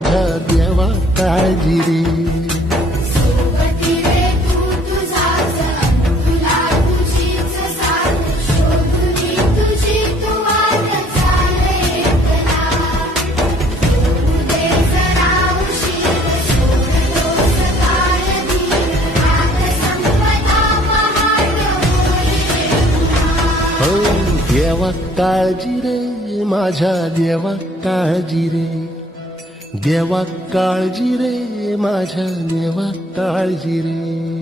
देवा काळजी रे. सोबती रे तू तुझाच तुला तुझीच साथ शोधुनी तुझी तू वाट चाल एकला उदे जरा उशीर सोडतोस काळजी आत संपदा पहाट होईल हो देवा काळजी रे माझ्या देवा काळजी रे. देवा काळजी रे माझ्या देवा काळजी रे.